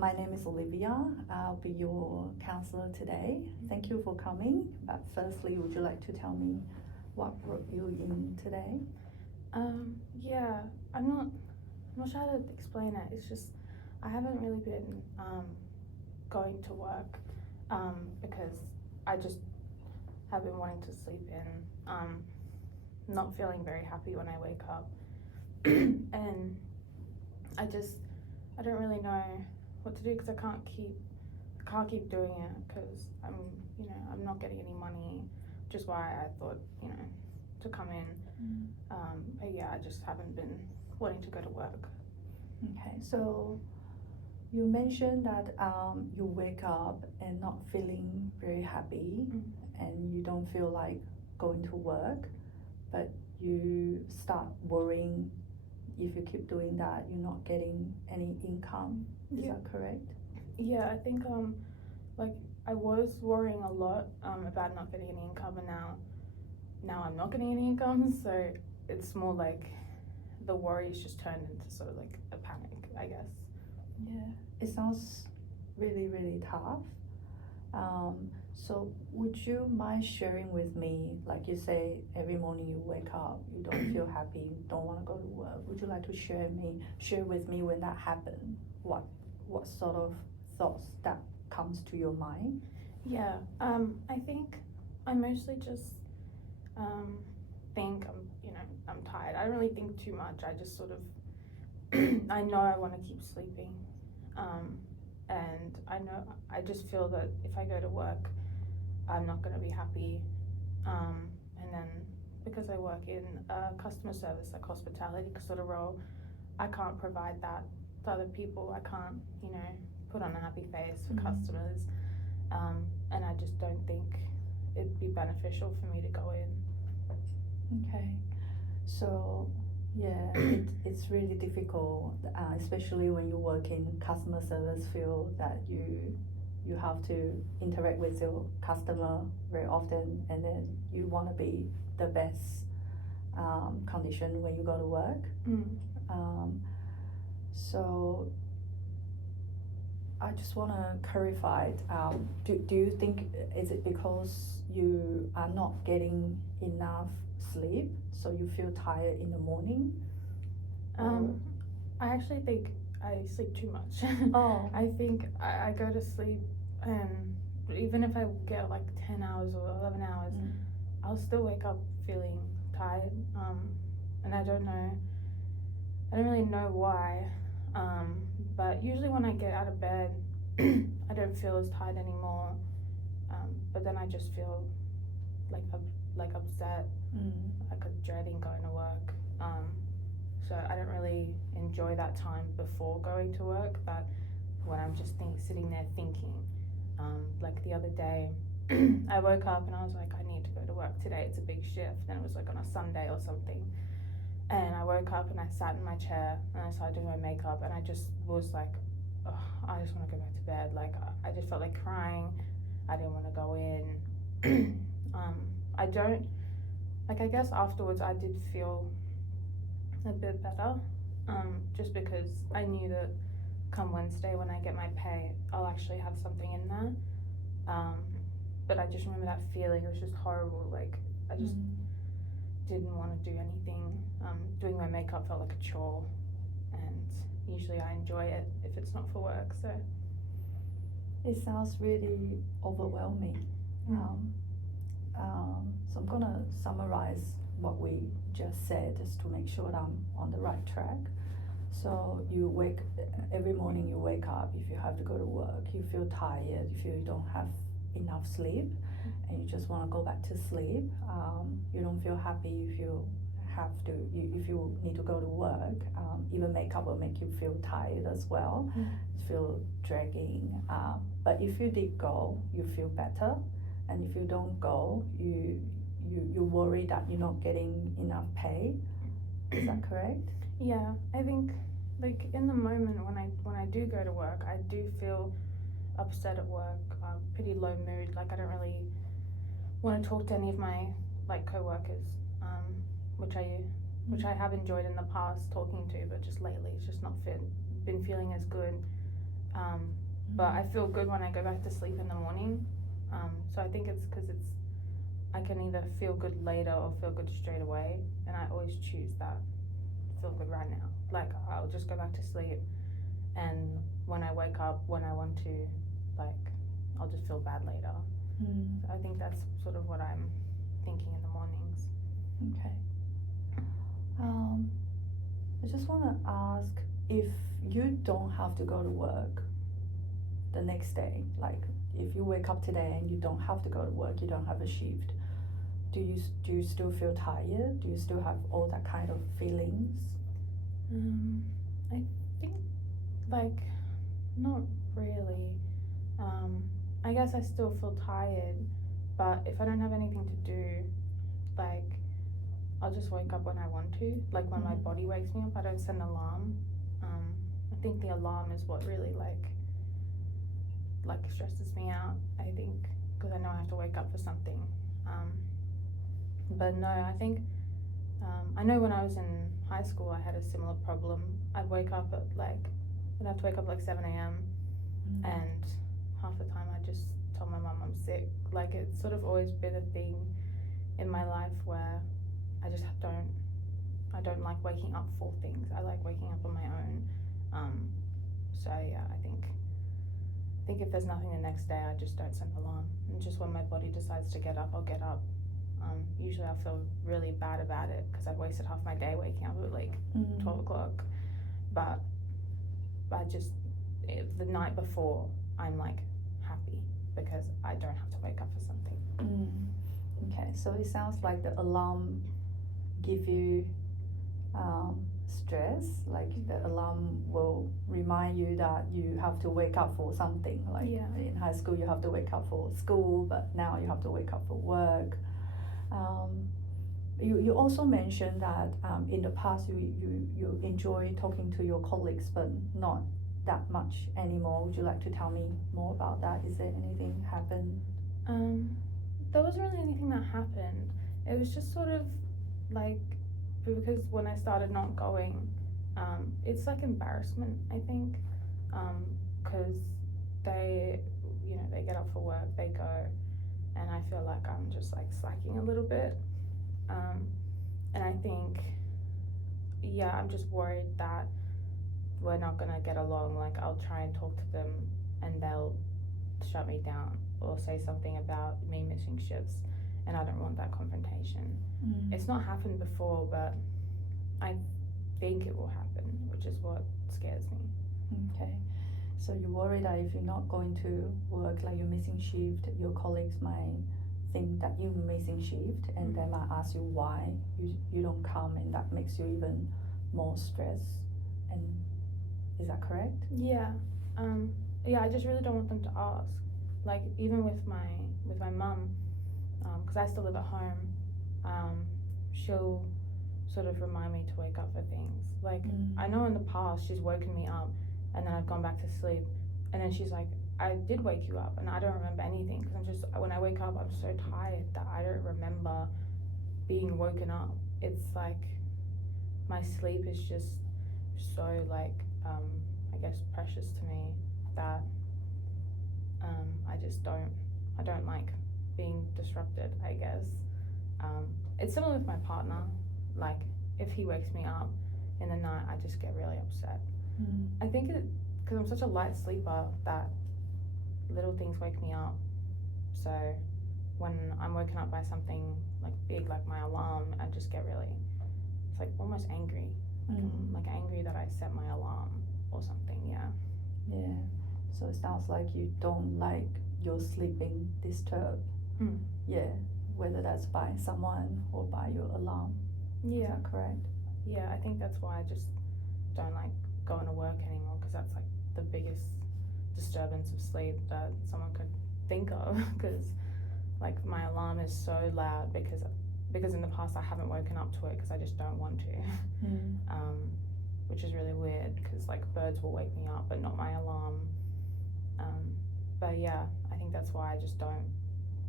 My name is Olivia. I'll be your counselor today. Thank you for coming. But firstly, would you like to tell me what brought you in today? Yeah, I'm not sure how to explain it. It's just I haven't really been going to work because I just have been wanting to sleep in, not feeling very happy when I wake up, and I don't really know what to do because I can't keep doing it because I'm not getting any money, which is why I thought to come in. But yeah, I just haven't been wanting to go to work. Okay, so you mentioned that you wake up and not feeling very happy, and you don't feel like going to work, but you start worrying if you keep doing that, you're not getting any income. Is that correct? Yeah, I think like I was worrying a lot about not getting any income, and now I'm not getting any income, so it's more like the worries just turned into sort of like a panic, I guess. Yeah, it sounds really, really tough. So would you mind sharing with me, like you say, every morning you wake up, you don't feel happy, you don't want to go to work. Would you like to share with me when that happened? What sort of thoughts that comes to your mind? Yeah, I think I mostly just think I'm tired. I don't really think too much. I just sort of I know I want to keep sleeping, and I just feel that if I go to work, I'm not going to be happy, and then because I work in customer service, like hospitality sort of role, I can't provide that to other people. I can't put on a happy face for customers, and I just don't think it'd be beneficial for me to go in. Okay, so yeah, it's really difficult, especially when you work in customer service field, that you have to interact with your customer very often, and then you want to be the best condition when you go to work. So I just want to clarify, do you think, is it because you are not getting enough sleep, so you feel tired in the morning? I actually think I sleep too much. Oh. I think I go to sleep, and even if I get like 10 hours or 11 hours, I'll still wake up feeling tired, and I don't really know why, but usually when I get out of bed, I don't feel as tired anymore, but then I just feel like upset, like I'm dreading going to work, so I don't really enjoy that time before going to work, that when I'm just sitting there thinking, like the other day, I woke up and I was like, I need to go to work today, it's a big shift, and it was like on a Sunday or something, and I woke up and I sat in my chair and I started doing my makeup, and I just was like, oh, I just want to go back to bed. Like I just felt like crying. I didn't want to go in. I guess afterwards I did feel a bit better, just because I knew that come Wednesday when I get my pay, I'll actually have something in there. But I just remember that feeling. It was just horrible. Like I just didn't want to do anything. Doing my makeup felt like a chore, and usually I enjoy it if it's not for work. So it sounds really overwhelming. So I'm gonna summarize what we just said, just to make sure that I'm on the right track. So every morning you wake up, if you have to go to work, you feel tired, you feel you don't have enough sleep, and you just want to go back to sleep. You don't feel happy if you if you need to go to work. Even makeup will make you feel tired as well. You feel dragging. But if you did go, you feel better, and if you don't go, you worry that you're not getting enough pay. Is that correct? Yeah, I think like in the moment when I do go to work, I do feel upset at work, pretty low mood. Like I don't really want to talk to any of my co-workers, which I have enjoyed in the past talking to, but just lately it's just not been feeling as good. But I feel good when I go back to sleep in the morning. So I think it's because I can either feel good later or feel good straight away, and I always choose that feel good right now. Like I'll just go back to sleep, and when I wake up, when I want to, like I'll just feel bad later. So I think that's sort of what I'm thinking in the mornings. Okay. I just want to ask, if you don't have to go to work the next day, like if you wake up today and you don't have to go to work, you don't have a shift, do you still feel tired? Do you still have all that kind of feelings? I think like not really. I guess I still feel tired, but if I don't have anything to do, like I'll just wake up when I want to. Like when my body wakes me up, I don't set an alarm. I think the alarm is what really like stresses me out, I think, because I know I have to wake up for something. But no, I think I know when I was in high school I had a similar problem. I'd have to wake up like 7 a.m. and half the time I just tell my mum I'm sick. Like it's sort of always been a thing in my life where I just I don't like waking up for things. I like waking up on my own. So yeah, I think if there's nothing the next day, I just don't set an alarm. And just when my body decides to get up, I'll get up. Usually I feel really bad about it because I've wasted half my day waking up at like 12 o'clock. But the night before, I'm like happy because I don't have to wake up for something. Okay, so it sounds like the alarm give you stress, like the alarm will remind you that you have to wake up for something. Like in high school you have to wake up for school, but now you have to wake up for work. You also mentioned that in the past you enjoy talking to your colleagues, but not that much anymore. Would you like to tell me more about that? Is there anything happened? There wasn't really anything that happened. It was just sort of like, because when I started not going, it's like embarrassment, I think, because they get up for work, they go, and I feel like I'm just like slacking a little bit, and I think, I'm just worried that we're not gonna get along. Like I'll try and talk to them and they'll shut me down or say something about me missing shifts, and I don't want that confrontation. It's not happened before, but I think it will happen, which is what scares me. Okay, so you worry that if you're not going to work, like you're missing shift, your colleagues might think that you're missing shift, and they might ask you why you don't come, and that makes you even more stressed. And is that correct? I just really don't want them to ask. Like even with my mum, because I still live at home, she'll sort of remind me to wake up for things. Like I know in the past she's woken me up and then I've gone back to sleep, and then she's like, I did wake you up and I don't remember anything, because when I wake up I'm so tired that I don't remember being woken up. It's like my sleep is just so like I guess precious to me that I don't like being disrupted, I guess. It's similar with my partner. Like if he wakes me up in the night, I just get really upset. I think because I'm such a light sleeper that little things wake me up. So when I'm woken up by something like big, like my alarm, I just get really, it's like almost angry. Like angry that I set my alarm or something. Yeah, so it sounds like you don't like your sleeping disturbed. Whether that's by someone or by your alarm. Is that correct? I think that's why I just don't like going to work anymore, because that's like the biggest disturbance of sleep that someone could think of, because like my alarm is so loud because in the past I haven't woken up to it because I just don't want to. Which is really weird, because like birds will wake me up but not my alarm. But I think that's why I just don't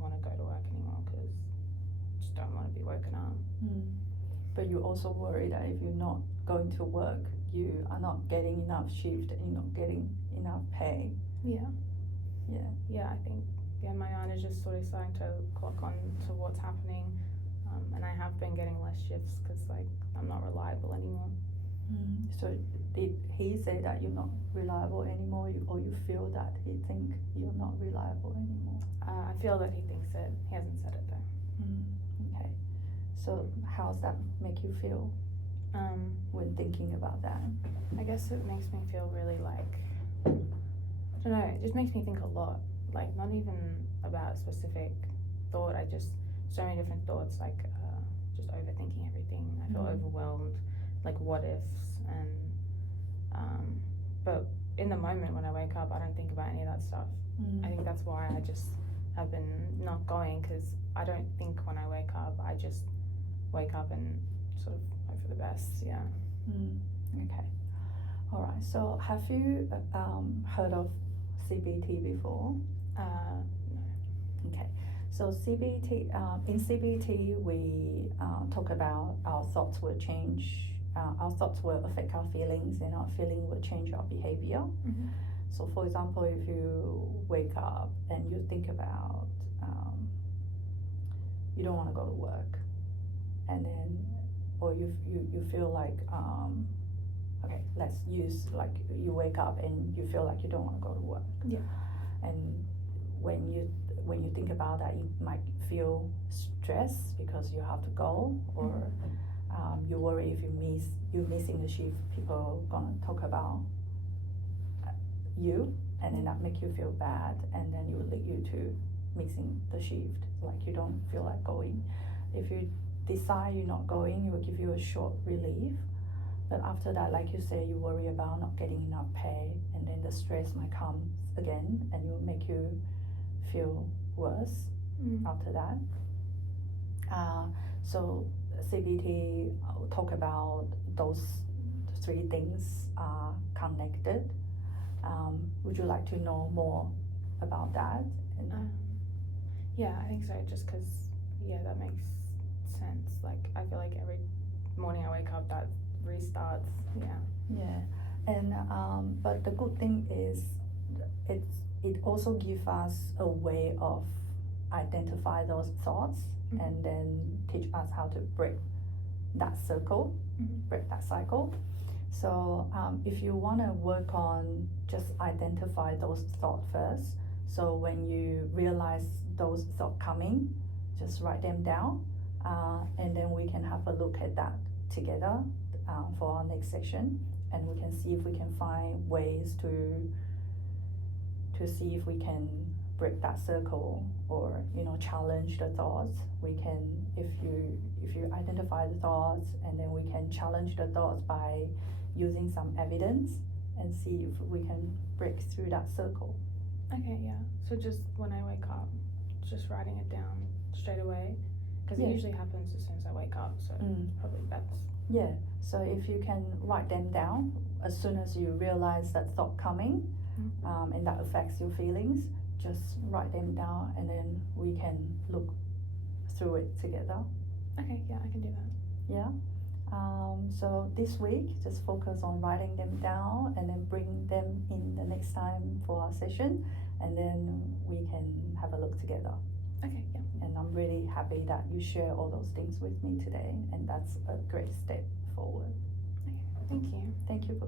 want to go to work anymore, because I just don't want to be woken up. but you also worry that if you're not going to work, you are not getting enough shift and you're not getting enough pay. Yeah. Yeah. I think my mind is just sort of starting to clock on to what's happening, and I have been getting less shifts because like I'm not reliable anymore. So did he say that you're not reliable anymore, or you feel that he think you're not reliable anymore? I feel that he thinks it. He hasn't said it though. Okay. So how's that make you feel when thinking about that? I guess it makes me feel really like, I don't know, it just makes me think a lot, like not even about a specific thought, so many different thoughts, like just overthinking everything. I feel overwhelmed, like what ifs, and but in the moment when I wake up I don't think about any of that stuff. I think that's why I just have been not going, because I don't think when I wake up. I just wake up and sort of hope for the best. Okay. All right. So have you heard of CBT before? No. Okay. So CBT, in CBT we talk about our thoughts will change. Our thoughts will affect our feelings, and our feeling will change our behavior. So for example, if you wake up and you think about you don't want to go to work, and then or you feel like okay, let's use like you wake up and you feel like you don't want to go to work. And when you think about that, you might feel stress because you have to go, or you worry if you're missing the shift, people gonna talk about you, and then that make you feel bad, and then it will lead you to missing the shift, like you don't feel like going. If you decide you're not going, it will give you a short relief, but after that, like you say, you worry about not getting enough pay, and then the stress might come again, and it will make you feel worse after that. So CBT talk about those three things are connected. Would you like to know more about that? Yeah, I think so, just because that makes sense. Like I feel like every morning I wake up, that restarts. And but the good thing is it also gives us a way of identify those thoughts, and then teach us how to break that circle, break that cycle. So if you want to work on just identify those thoughts first, so when you realize those thoughts coming, just write them down, and then we can have a look at that together for our next session, and we can see if we can find ways to see if we can break that circle, or challenge the thoughts. We can, if you identify the thoughts, and then we can challenge the thoughts by using some evidence and see if we can break through that circle. Okay, so just when I wake up, just writing it down straight away, because it usually happens as soon as I wake up, so probably that's so if you can write them down as soon as you realize that thought coming, and that affects your feelings, just write them down, and then we can look through it together. Okay, I can do that. So this week, just focus on writing them down, and then bring them in the next time for our session, and then we can have a look together. Okay, And I'm really happy that you share all those things with me today, and that's a great step forward. Okay, thank you. Thank you for